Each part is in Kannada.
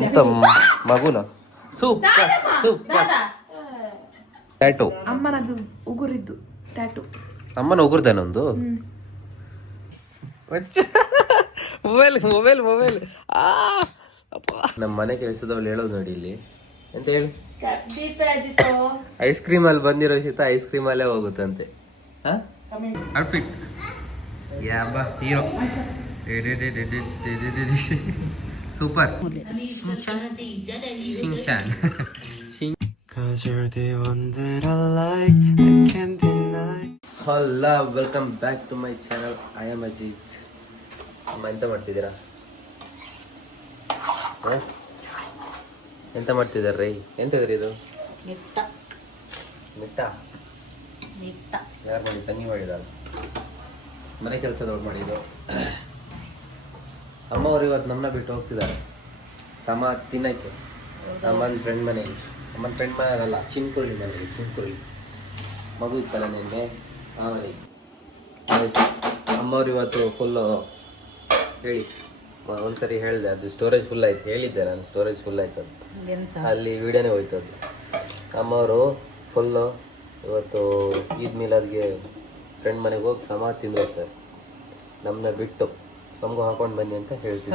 ಎಂತ ಮಗುನ ಸೂಪ್ ಸೂಪ್ ಟ್ಯಾಟೋ ಅಮ್ಮನದು ಉಗುರಿದ್ದು ಟ್ಯಾಟು. ಅಮ್ಮನ ಉಗುರ್ದೇನೊಂದು ಮೊಬೈಲ್ ಮೊಬೈಲ್ ಮೊಬೈಲ್ ನಮ್ಮ ಮನೆ ಕೆಲಸದವಳು ಹೇಳೋದು ನೋಡಿ ಇಲ್ಲಿ ಎಂತ ಹೇಳಿ, ಐಸ್ ಕ್ರೀಮ್ ಅಲ್ಲಿ ಬಂದಿರೋ ಶೀತ ಐಸ್ ಕ್ರೀಮ್ ಅಲ್ಲೇ ಹೋಗುತ್ತಂತೆ. ಔಟ್ಫಿಟ್ ಯಾಬ hero super Shinchan. Hello, welcome back to my channel. I am Ajit. ಅಮ್ಮ ಎಂತ ಮಾಡ್ತಿದ್ದೀರಾ? ಎಂತ ಮಾಡ್ತಿದಾರ್ರಿ? ಎಂತದ್ರಿ ಇದು? ಮಿಟ್ಟ ಯಾರು ಮಾಡಿದ್ದ? ನೀವು ಮಾಡಿದಾರ? ಮನೆ ಕೆಲಸದವ್ರು ಮಾಡಿದ್ದು. ಅಮ್ಮ ಅವ್ರು ಇವತ್ತು ನಮ್ಮನ್ನ ಬಿಟ್ಟು ಹೋಗ್ತಿದ್ದಾರೆ. ಸಮ ತಿನ್ನಕ್ಕೆ ಅಮ್ಮನ ಫ್ರೆಂಡ್ ಮನೆಗೆ. ಅಮ್ಮನ ಫ್ರೆಂಡ್ ಮನೆಯಲ್ಲ, ಚಿನ್ಕುರ್ಳಿ ಮನೆಗೆ. ಚಿನ್ಕುರ್ಳಿ ಮಗು ಇತ್ತಲ್ಲ ನಿನ್ನೆ ಆಮೇಲೆ ಅಮ್ಮವ್ರು ಇವತ್ತು ಫುಲ್ಲು ಹೇಳಿ ಒಂದ್ಸರಿ ಹೇಳಿದೆ, ಅದು ಸ್ಟೋರೇಜ್ ಫುಲ್ ಆಯ್ತು. ಹೇಳಿದ್ದೆ ನಾನು, ಸ್ಟೋರೇಜ್ ಫುಲ್ ಆಯ್ತು ಅಂತ. ಅಲ್ಲಿ ವಿಡಿಯೋನೇ ಹೋಯ್ತು ಅದು. ಅಮ್ಮವರು ಫುಲ್ಲು ಇವತ್ತು ಈದ್ ಮಿಲಾದ್ಗೆ ಫ್ರೆಂಡ್ ಮನೆಗೆ ಹೋಗಿ ಸಮ ತಿಂದು ಹೋಗ್ತಾರೆ. ನಮ್ಮನ್ನ ಬಿಟ್ಟು ನಮಗೂ ಹಾಕೊಂಡು ಬನ್ನಿ ಅಂತ ಹೇಳ್ತಿದ್ದೆ.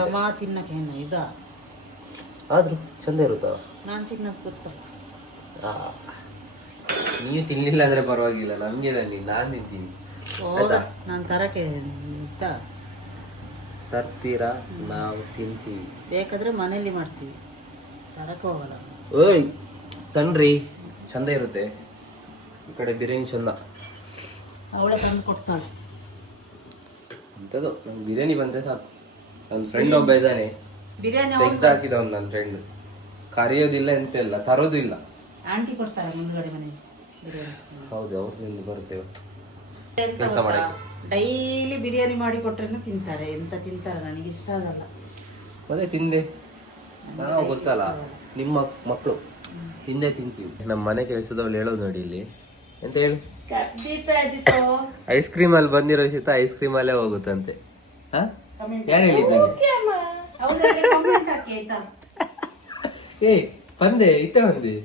ಆದರೂ ಚಂದ ಇರುತ್ತ. ನೀವು ತಿನ್ಲಿಲ್ಲ ಅಂದರೆ ಪರವಾಗಿಲ್ಲ, ನಮಗೆ ನಾನು ತಿಂತೀನಿ. ತರ್ತೀರಾ? ನಾವು ತಿಂತೀವಿ. ಬೇಕಾದ್ರೆ ಮನೇಲಿ ಮಾಡ್ತೀವಿ, ತರಕ್ಕೆ ಹೋಗಲ್ಲ. ಓಯ್ ತನ್ರಿ, ಚಂದ ಇರುತ್ತೆ. ಈ ಕಡೆ ಬಿರಿಯಾನಿ ಚಂದ. ಅವಳೆ ತಂದು ಕೊಡ್ತಾಳೆ ಅಂಥದ್ದು. ನಂಗೆ ಬಿರಿಯಾನಿ ಬಂದರೆ ಸಾಕು. ನನ್ನ ಫ್ರೆಂಡ್ ಒಬ್ಬ ಇದ್ದಾನೆ, ಬಿರಿಯಾನಿ ತೆಗ್ದಾಕಿದ ಅವ್ನು. ನನ್ನ ಫ್ರೆಂಡ್ ಕರೆಯೋದಿಲ್ಲ ಎಂತೆಲ್ಲ, ತರೋದು ಇಲ್ಲ. ಆಂಟಿ ಕೊಡ್ತಾರೆ ಮುಂದ್ಗಡೆ ಮನೆಯಲ್ಲಿ ಬಿರಿಯಾನಿ. ಹೌದು, ಅವ್ರದ್ದು ಬರ್ತೇವೆ ಕೆಲಸ ಮಾಡಕ್ಕೆ. ಡೈಲಿ ಬಿರಿಯಾನಿ ಮಾಡಿ ಕೊಟ್ರೇನು ತಿಂತಾರೆ. ಎಂತ ತಿಂತಾರೆ, ನನಗೆ ಇಷ್ಟ ಆಗಲ್ಲ. ಮತ್ತೆ ತಿಂದೆ ನಾವು ಗೊತ್ತಲ್ಲ, ನಿಮ್ಮ ಮಕ್ಕಳು ತಿಂದೇ ತಿಂತೀವಿ. ನಮ್ಮ ಮನೆ ಕೆಲಸದವ್ಳು ಹೇಳೋದು ನೋಡಿ ಇಲ್ಲಿ ಎಂತ ಹೇಳಿ, ಐಸ್ ಕ್ರೀಮ್ ಅಲ್ಲಿ ಬಂದಿರೋ ಶೀತ ಐಸ್ ಕ್ರೀಮ್ ಅಲ್ಲೇ ಹೋಗುತ್ತಂತೆ. ಯಾರು ಹೇಳಿದ್ದಾನೆ? ಏ ಬಂದೆ ಇತ್ತ ಬಂದೆ,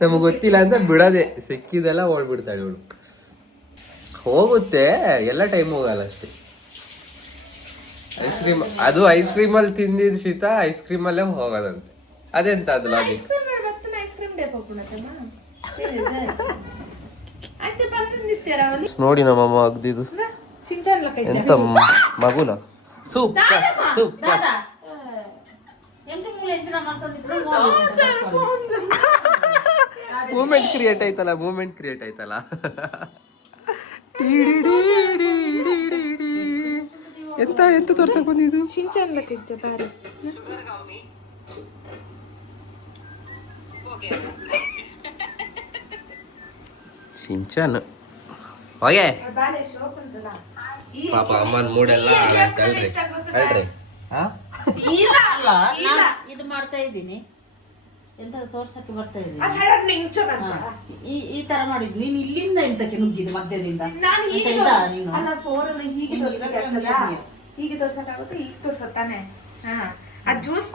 ನಮಗ್ ಗೊತ್ತಿಲ್ಲ ಅಂತ ಬಿಡದೆ, ಸಿಕ್ಕಿದೆಲ್ಲ ಓಡ್ಬಿಡ್ತಾಳೆ ಇವಳು. ಹೋಗುತ್ತೆ, ಎಲ್ಲ ಟೈಮ್ ಹೋಗಲ್ಲ ಅಷ್ಟೇ. ಐಸ್ ಕ್ರೀಮ್, ಅದು ಐಸ್ ಕ್ರೀಮ್ ಅಲ್ಲಿ ತಿಂದಿದ್ ಶೀತ ಐಸ್ ಕ್ರೀಮ್ ಅಲ್ಲೇ ಹೋಗೋದಂತೆ. ಅದೆಂತ ಅದು ಲಾಜಿಕ್? ನೋಡಿ ನಮ್ಮಮ್ಮ ಅಗ್ದಿದ್ದು ಎಂತ ಮಗುನ ಸೂಪ್ ಸೂಪ್. ಮೂಮೆಂಟ್ ಕ್ರಿಯೇಟ್ ಆಯ್ತಲ್ಲ, ಮೂಮೆಂಟ್ ಕ್ರಿಯೇಟ್ ಆಯ್ತಲ್ಲ. ಎಂತ ಎಂತ ತೋರ್ಸಕ್ ಬಂದಿದ್ದು? ಶಿಂಚಾನ್ ಹೋಗೆ ಪಾಪ ಅಮ್ಮನ ಮೂಡೆಲ್ಲ ಅಲ್ರಿ ಅಲ್ರಿ. ಇದು ಮಾಡ್ತಾ ಇದ್ದೀನಿ, ಎಂತ ತೋರ್ಸಕ್ಕೆ ಬರ್ತಾ ಇದ್ದೀನಿ. ಈ ತರ ಮಾಡಿದ್ ನೀನ್ ಇಲ್ಲಿಂದ ಎಂತಕ್ಕೆ ನುಗ್ಗಿದ್ದು ಮಧ್ಯದಿಂದ?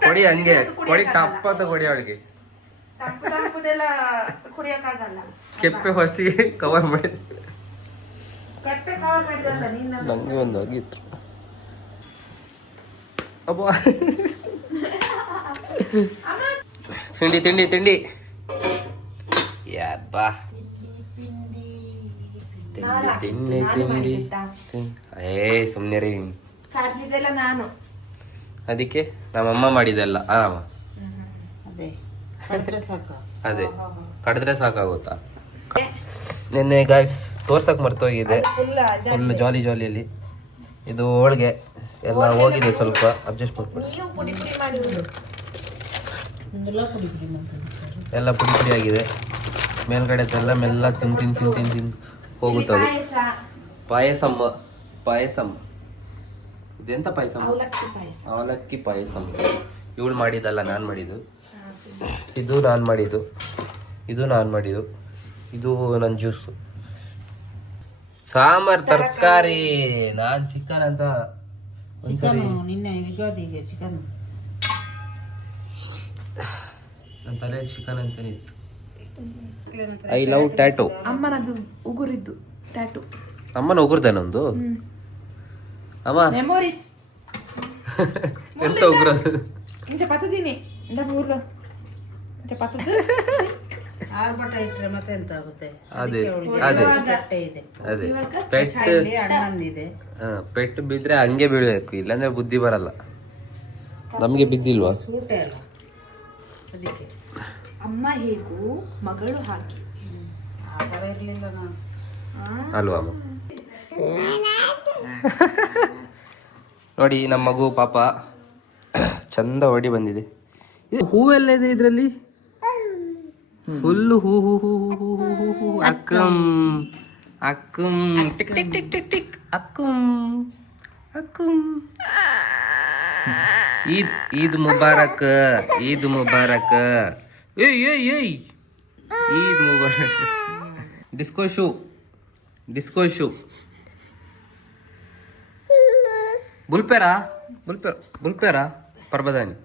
ಕೊಡಿ ಹಂಗೆ ಕೊಡಿ, ಟಪ್ ಅಂತ ಕೊಡಿ ಅವಳಿಗೆ. ಕೆಪ್ಪೆ ಫಸ್ಟಿಗೆ ಕವರ್ ಮಾಡಿ ನಂಗೆ ಒಂದು ಆಗಿತ್ತು. ಅಬ್ಬಾ ತಿಂಡಿ ತಿಂಡಿ ತಿಂಡಿ ಯಾಬ್ಬಾ ತಿಂಡಿ ತಿಂಡಿ ತಿಂಡಿ. ಸುಮ್ನೆ ರೀ, ನಾನು ಅದಕ್ಕೆ ನಮ್ಮಮ್ಮ ಮಾಡಿದೆಲ್ಲ ಆರಾಮ. ಅದೇ ಕಡಿದ್ರೆ ಸಾಕಾಗುತ್ತಾ? ನಿನ್ನೆ ಗಾಯ್ಸ್ ತೋರ್ಸಕ್ ಮರ್ತೋಗಿದೆ. ಫುಲ್ ಜಾಲಿ ಜಾಲಿಯಲ್ಲಿ ಇದು ಹೋಳಿಗೆ ಎಲ್ಲ ಹೋಗಿದೆ, ಸ್ವಲ್ಪ ಅಡ್ಜಸ್ಟ್ ಮಾಡ್ಕೊಂಡು. ಎಲ್ಲ ಪುಡಿ ಪುಡಿ ಆಗಿದೆ ಮೇಲ್ಗಡೆ ಎಲ್ಲ ಮೆಲ್ಲ ತಿನ್ ತಿನ್ ತಿನ್ ತಿನ್ ತಿನ್ ಹೋಗುತ್ತದೆ. ಪಾಯಸಮ್ಮ ಪಾಯಸಮ್, ಇದೆಂತ ಪಾಯಸಮ್? ಅವಲಕ್ಕಿ ಪಾಯಸಮ್. ಇವಳು ಮಾಡಿದ್ದಲ್ಲ, ನಾನು ಮಾಡಿದ್ದು. ಇದು ನಾನು ಮಾಡಿದ್ದು, ಇದು ನಾನು ಮಾಡಿದ್ದು, ಇದು ನನ್ನ ಜ್ಯೂಸು. ಸಾಂಬಾರ್ ತರಕಾರಿ. ನಾನು ಚಿಕನ್ ಅಂತ ನಿನ್ನೆ ಯುಗಾದಿಗೆ ಚಿಕನ್ ನನ್ನ ತಲೆ ಚಿಕನ್ ಅಂತಾನೆ ಇತ್ತು. I love tattoo. ಅಮ್ಮನದು ಉಗುರಿದ್ದು ಟ್ಯಾಟು. ಅಮ್ಮನ ಉಗುರ್ದೇನೊಂದು. ಅಮ್ಮ ಮೆಮೊರೀಸ್. ಎಂತ ಉಗುರದು? ಇಂಚ ಪತ್ತದೀನಿ ಇಂದ ಊರ್ಲ ಇಂಚ ಪತ್ತದ ಆರ್ಭಟ ಇಟ್ರೆ ಮತ್ತೆ ಎಂತ ಆಗುತ್ತೆ? ಅದೇ ಅದಕ್ಕೆ ಅದೇ ಅವಳಿಗೆ ಬಟ್ಟೆ ಇದೆ, ಅದೇ ಪೆಟ್ ಇಲ್ಲಿ ಅಣ್ಣಂದಿದೆ. ಪೆಟ್ಟು ಬಿದ್ರೆ ಹಂಗೆ ಬೀಳ್ಬೇಕು, ಇಲ್ಲಾಂದ್ರೆ ಬುದ್ಧಿ ಬರಲ್ಲ. ನಮ್ಗೆ ಬಿದ್ದಿಲ್ವಾ? ಸೂಟೆ ಅಲ್ಲ ಅದಕ್ಕೆ. ಅಮ್ಮ ಹೇಗೂ ಮಗಳು ಹಾಕಿ ಆ ಥರ ಇರಲಿಲ್ಲ ನಾನು. ಅಲ್ವಾ ಅಮ್ಮ? ನೋಡಿ ನಮ್ಮ ಮಗು ಪಾಪ ಚಂದ ಹೊಡಿ ಬಂದಿದೆ. ಇದು ಹೂವೆಲ್ಲ ಇದೆ ಇದರಲ್ಲಿ, ಫುಲ್ಲು ಹೂ ಹೂ ಹೂ ಹೂ ಹೂ ಹೂ ಹೂ. ಅಕ್ಕಂ ಅಕ್ಕಂ tick tick tick tick tick ಅಕ್ಕಂ ಅಕ್ಕಂ. ಈದ್ ಮುಬಾರಕ್, ಈದ್ ಮುಬಾರಕ್. ಏಯ್ ಏಯ್ ಏಯ್, ಈದ್ ಮುಬಾರಕ್. Disco shoe, disco shoe. ಬುಲ್ಪೇರಾ ಬುಲ್ಪೇರ ಬುಲ್ಪೇರಾ ಪರ್ಬದಾನಿ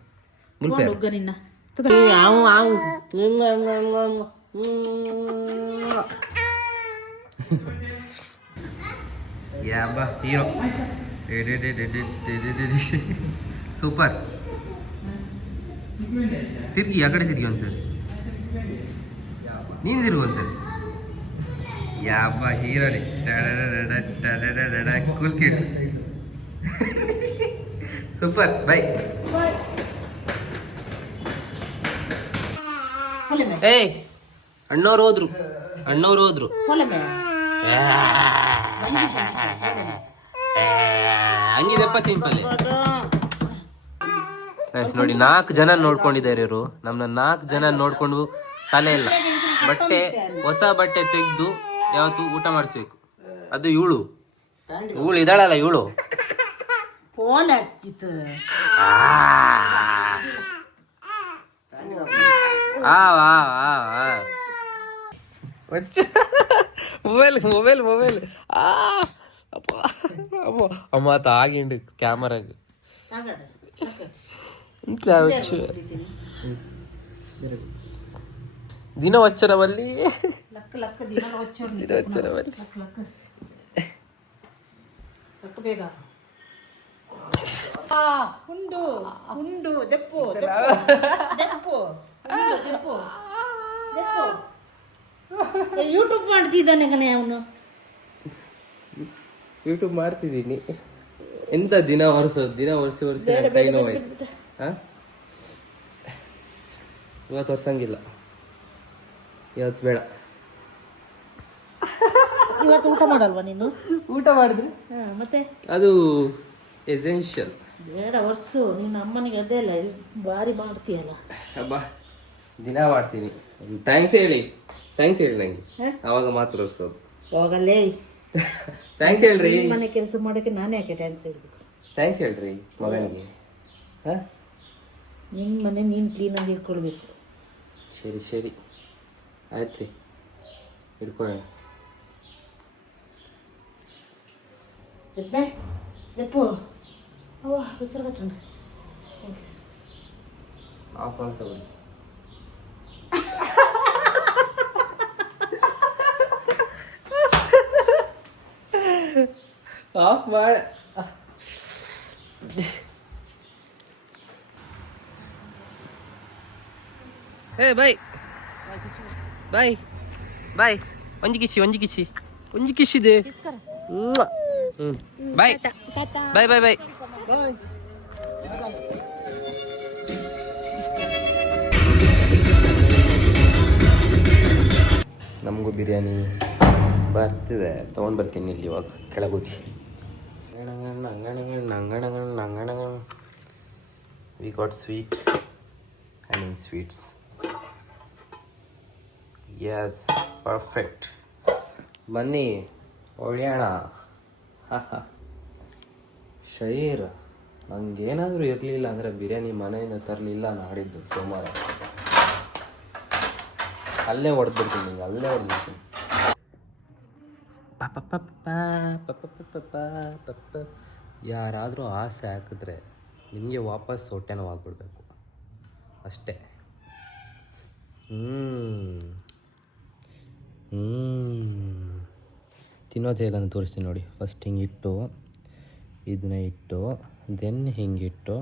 ಬುಲ್ಪೇರ. ಹುಗ್ಗ ನಿನ್ನ ಯಾಬ ಹೀರೋ. ಸೂಪರ್. ತಿರ್ಗಿ ಆ ಕಡೆ ತಿರ್ಗಿ ಒಂದ್ಸರಿ, ನೀನು ತಿರ್ಗಿ ಒಂದ್ಸರಿ. ಯಾಬ ಹೀರೋನೇ. Cool kids. ಸೂಪರ್. ಬೈ. ಏಯ್ ಅಣ್ಣವ್ರು ಹೋದ್ರು, ಅಣ್ಣವ್ರು ಹೋದ್ರು. ಹಂಗಿದೆಪ್ಪ ಸಿಂಪಲ್. ನೋಡಿ 4 ಜನ ನೋಡ್ಕೊಂಡಿದ್ದಾರೆ ಇವರು. ನಮ್ಮನ್ನ 4 ಜನ ನೋಡ್ಕೊಂಡು ತಲೆ ಇಲ್ಲ. ಬಟ್ಟೆ, ಹೊಸ ಬಟ್ಟೆ ತೆಗೆದು ಯಾವತ್ತು ಊಟ ಮಾಡಿಸ್ಬೇಕು. ಅದು ಇವಳು ಇದಾಳಲ್ಲ ಇವಳು. ಫೋನ್ ಹಚ್ಚಿತ್ತು. Mobile mobile mobile. ಅಮ್ಮ ತಾಗಿಂಡು ಕ್ಯಾಮರಾಗೆ ದಿನ ವಚ್ಚರವಲ್ಲಿ ದಿನ ವಚ್ಚರವಲ್ಲಿ ಬೇಗ ಉಂಡು ಉಂಡು ದೆಪ್ಪು ದೆಪ್ಪು ದೆಪ್ಪು ದೆಪ್ಪು. ಯೂಟ್ಯೂಬ್ ಮಾಡ್ತಿದ್ದಾನೆ ಕಣೆ ಅವನು. ಯೂಟ್ಯೂಬ್ ಮಾಡ್ತಿದ್ದೀನಿ. ಎಂತ ದಿನ ಒರೆಸೋದು, ದಿನ ಒರೆಸಿ ಕೈ ನೋವಾಯ್ತು. ಇವತ್ತು ಒರ್ಸಂಗಿಲ್ಲ, ಇವತ್ತು ಬೇಡ. ಇವತ್ತು ಊಟ ಮಾಡಲ್ವಾ ನೀನು? ಊಟ ಮಾಡಿದ್ರೆ ಮತ್ತೆ ಅದು ಎಸೆನ್ಷಿಯಲ್. ಬೇಡ ಒರ್ಸು, ನಿನ್ನ ಅಮ್ಮನಿಗೆ ಅದೇ ಅಲ್ಲ ಭಾರಿ ಮಾಡ್ತೀಯಲ್ಲ. ಅಬ್ಬಾ ದಿನ ಮಾಡ್ತೀನಿ. ಥ್ಯಾಂಕ್ಸ್ ಹೇಳಿ, ಥ್ಯಾಂಕ್ಸ್ ಹೇಳಿ ನಂಗೆ, ಅವಾಗ ಮಾತ್ರ ಒರ್ಸೋದು. ಹೋಗಲ್ಲೇ. ಥ್ಯಾಂಕ್ಸ್ ಹೇಳ್ರಿ. ಮನೆ ಕೆಲಸ ಮಾಡೋಕ್ಕೆ ನಾನೇ ಯಾಕೆ ಥ್ಯಾಂಕ್ಸ್ ಹೇಳ್ಬೇಕು? ಥ್ಯಾಂಕ್ಸ್ ಹೇಳ್ರಿ ಮಗನಿಗೆ. ಹಾಂ ನಿನ್ನ ಮನೆ ನೀನು ಕ್ಲೀನಾಗಿ ಇಟ್ಕೊಳ್ಬೇಕು. ಸರಿ ಸರಿ ಆಯ್ತು ರೀ, ಇಟ್ಕೊಳ್ಳೋಣ. ದೆಪ್ಪು ಅವ್ವ ಹೆಸರು ಕಟ್ಟಣ. ಆಫ್ ಮಾಡ್ತಾ ಬನ್ನಿ. ಆಫ್ ಮಾಡ. ಏ ಬಾಯ್ ಬಾಯ್ ಬಾಯ್. ಒಂಜಿ ಕಿಶಿದೆ. ಬಾಯ್ ಬಾಯ್ ಬಾಯ್ ಬಾಯ್. ನಮಗೂ ಬಿರಿಯಾನಿ ಬರ್ತಿದೆ, ತೊಗೊಂಡು ಬರ್ತೀನಿ ಇಲ್ಲಿ ಇವಾಗ ಕೆಳಗೋಗಿ. We got sweet, I mean sweets. Yes perfect. ಬನ್ನಿ ಹೊಳ್ಯೋಣ. ಶೈರ್ ನಂಗೇನಾದರೂ ಇರಲಿಲ್ಲ ಅಂದರೆ ಬಿರಿಯಾನಿ ಮನೆಯಿಂದ ತರಲಿಲ್ಲ ನಾಡಿದ್ದು ಸೋಮವಾರ. ಅಲ್ಲೇ ಹೊಡೆದ್ಬಿಡ್ತೀನಿ ನಿಂಗೆ, ಅಲ್ಲೇ ಹೊಡೆದ್ಬಿಡ್ತೀನಿ. ಯಾರಾದರೂ ಆಸೆ ಹಾಕಿದ್ರೆ ನಿಮಗೆ ವಾಪಸ್ ಹೊಟ್ಟೆ ನೋವಾಗ್ಬಿಡ್ಬೇಕು ಅಷ್ಟೇ. ತಿನ್ನೋದು ಹೇಗಂತ ತೋರಿಸ್ತೀನಿ ನೋಡಿ. ಫಸ್ಟ್ ಹಿಂಗಿಟ್ಟು ಇದನ್ನ ಇಟ್ಟು ದೆನ್ ಹಿಂಗಿಟ್ಟು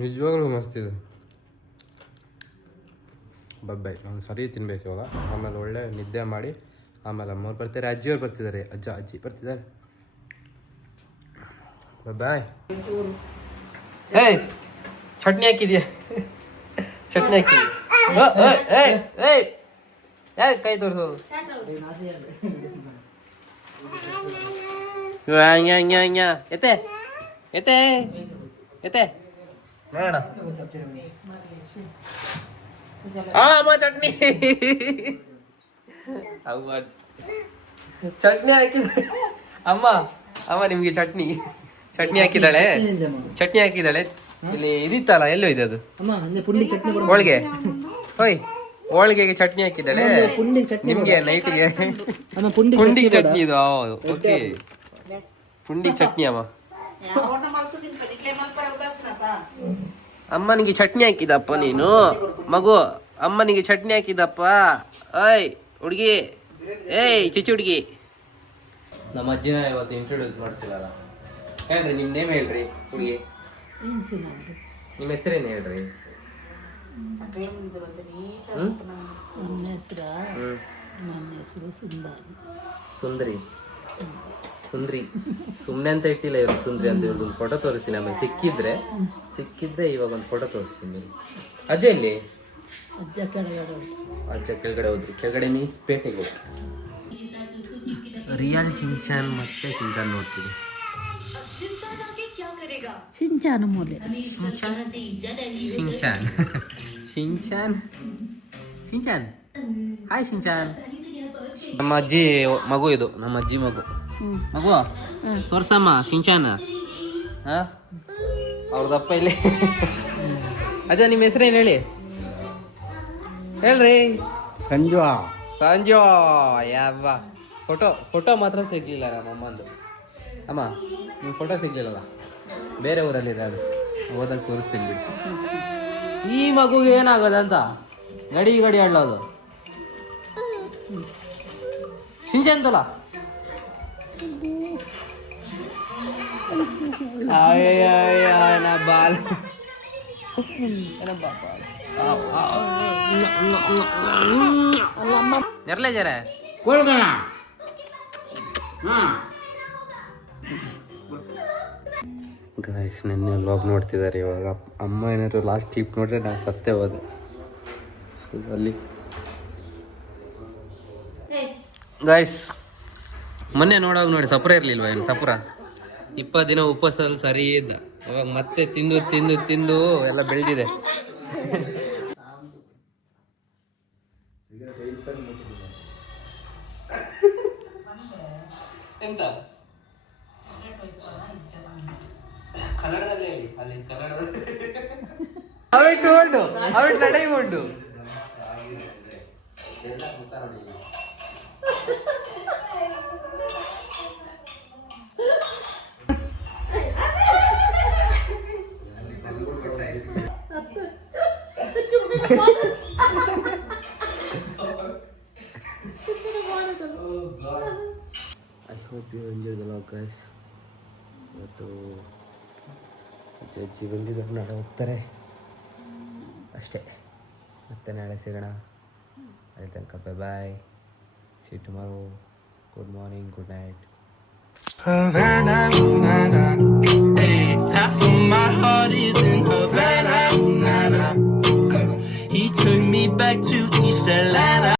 ನಿಜವಾಗ್ಲೂ ಮಸ್ತಿದೆ. ಬಬ್ಬಾಯ್ ಒಂದು ಸರಿ ತಿನ್ಬೇಕು ಇವಾಗ. ಆಮೇಲೆ ಒಳ್ಳೆ ನಿದ್ದೆ ಮಾಡಿ ಆಮೇಲೆ ಅಮ್ಮವ್ರು ಬರ್ತಾರೆ, ಅಜ್ಜಿಯವ್ರು ಬರ್ತಿದ್ದಾರೆ, ಅಜ್ಜಿ ಬರ್ತಿದ್ದಾರೆ. ಬಾಯ್. ಏಯ್ ಚಟ್ನಿ ಹಾಕಿದ್ಯಾ? ಚಟ್ನಿ ಹಾಕಿದ್ಯಾ? ಯಾರು ಕೈ ತೋರಿಸೋದು? ಎತ್ತೆ ಎತ್ತೆ ಎತ್ತೆ ನೋಡೋಣ. ಅಮ್ಮ ಚಟ್ನಿ ಚಟ್ನಿ ಹಾಕಿದ್ದಾಳೆ ಅಮ್ಮ. ಅಮ್ಮ ನಿಮ್ಗೆ ಚಟ್ನಿ ಹಾಕಿದ್ದಾಳೆ. ಇಲ್ಲಿ ಇದಿತ್ತಲ್ಲ, ಎಲ್ಲೋ ಇದೆ ಅದು ಹೋಳಿಗೆ. ಹೋಯ್ ಹೋಳಿಗೆಗೆ ಚಟ್ನಿ ಹಾಕಿದ್ದಾಳೆ. ನಿಮ್ಗೆ ನೈಟ್ಗೆ ಪುಂಡಿ ಚಟ್ನಿ ಇದು. ಹೌದು, ಓಕೆ, ಪುಂಡಿ ಚಟ್ನಿ. ಅಮ್ಮ ಅಮ್ಮನಿಗೆ ಚಟ್ನಿ ಹಾಕಿದಪ್ಪ ನೀನು ಮಗು. ಅಮ್ಮನಿಗೆ ಚಟ್ನಿ ಹಾಕಿದಪ್ಪ. ಓಯ್ ಹುಡುಗಿ, ಏಯ್ ಚಿಚ್ಚಿ ಹುಡುಗಿ. ನಮ್ಮ ಅಜ್ಜಿನ ಇವತ್ತು ಇಂಟ್ರೊಡ್ಯೂಸ್ ಮಾಡಿಸಿಲ್ಲ. ಹೇಳ್ರಿ ನಿಮ್ಮ ನೇಮ್ ಹೇಳ್ರಿ ಹುಡುಗಿ. ನಿಮ್ಮ ಹೆಸರೇನು ಹೇಳ್ರಿ? ಸುಂದ್ರಿ. ಸುಮ್ಮನೆ ಅಂತ ಇಟ್ಟಿಲ್ಲ ಇವ್ರು, ಸುಂದ್ರಿ ಅಂತ. ಇವ್ರದ್ದು ಒಂದು ಫೋಟೋ ತೋರಿಸ್ತೀನಿ ಆಮೇಲೆ. ಸಿಕ್ಕಿದ್ರೆ ಇವಾಗ ಒಂದು ಫೋಟೋ ತೋರಿಸ್ತೀನಿ. ಅಜ್ಜ ಇಲ್ಲಿ? ಅಜ್ಜ ಕೆಳಗಡೆ ಹೋದ್ರು. ಕೆಳಗಡೆ ಮೀನ್ಸ್ ಪೇಟೆಗೆ ಹೋಗಿ ರಿಯಲ್ ಶಿಂಚಾನ್ ಮತ್ತೆ ಶಿಂಚಾನ್ ನೋಡ್ತೀವಿ. ಶಿಂಚಾನ್ ಹಾಯ್ ಶಿಂಚಾನ್. ನಮ್ಮ ಅಜ್ಜಿ ಮಗು ಇದು, ನಮ್ಮ ಅಜ್ಜಿ ಮಗು. ತೋರ್ಸಮ್ಮ ಶಿಂಚಾನ್. ಅವ್ರದಪ್ಪ ಇಲ್ಲಿ. ಅಜ್ಜ ನಿಮ್ಮ ಹೆಸರೇನು ಹೇಳಿ? ಹೇಳ್ರಿ. ಸಂಜು. ಯಾವ ಫೋಟೋ ಮಾತ್ರ ಸಿಗ್ಲಿಲ್ಲ ನಮ್ಮ ಅಮ್ಮಂದು. ಅಮ್ಮ ನಿಮ್ಮ ಫೋಟೋ ಸಿಗ್ಲಿಲ್ಲಲ್ಲ, ಬೇರೆ ಊರಲ್ಲಿದೆ, ಅದು ಹೋದಾಗ ತೋರಿಸ್ತೀನಿ ಬಿಡಿ. ಈ ಮಗುಗೆ ಏನಾಗೋದಂತ ಗಡಿ ಆಡ್ಲೋದು. ಶಿಂಚಂತಲ್ಲ ನಾ ಬಾಲ್ ನೆರ್ಲೆ ಜರ ಗಾಯ್ಸ್. ನೆನ್ನೆ ವ್ಲಾಗ್ ನೋಡ್ತಿದ್ದಾರೆ ಇವಾಗ. ಅಮ್ಮ ಏನಾದ್ರು ಲಾಸ್ಟ್ ಕ್ಲಿಪ್ ನೋಡ್ರೆ ನಾನು ಸತ್ತೇ ಹೋದೆ ಅಲ್ಲಿ. ಗಾಯ್ಸ್ ಮೊನ್ನೆ ನೋಡುವಾಗ ನೋಡಿ ಸಪುರ ಇರ್ಲಿಲ್ವ? ಏನು ಸಪುರ 20 ದಿನ ಉಪವಾಸದಲ್ಲಿ ಸರಿ ಇದ್ದ. ಅವಾಗ ಮತ್ತೆ ತಿಂದು ಎಲ್ಲ ಬೆಳೆದಿದೆ. ಎಂತ ಕನ್ನಡದಲ್ಲಿ ಹೇಳಿ, ಅಲ್ಲಿ ಕನ್ನಡದಲ್ಲಿ ಅವಿಟ್ಟು ನಡೆಯುವುದು. I hope you enjoyed the vlog guys. ಇವತ್ತು ಅಜ್ಜಿ ಬಂದಿದ್ರು, ನಾಳೆ ಹೋಗ್ತಾರೆ ಅಷ್ಟೇ. ಮತ್ತೆ ನಾಳೆ ಸಿಗೋಣ. ಅಲ್ಲಿ ತನಕ ಬಾಯ್. See you tomorrow. Good morning, good night.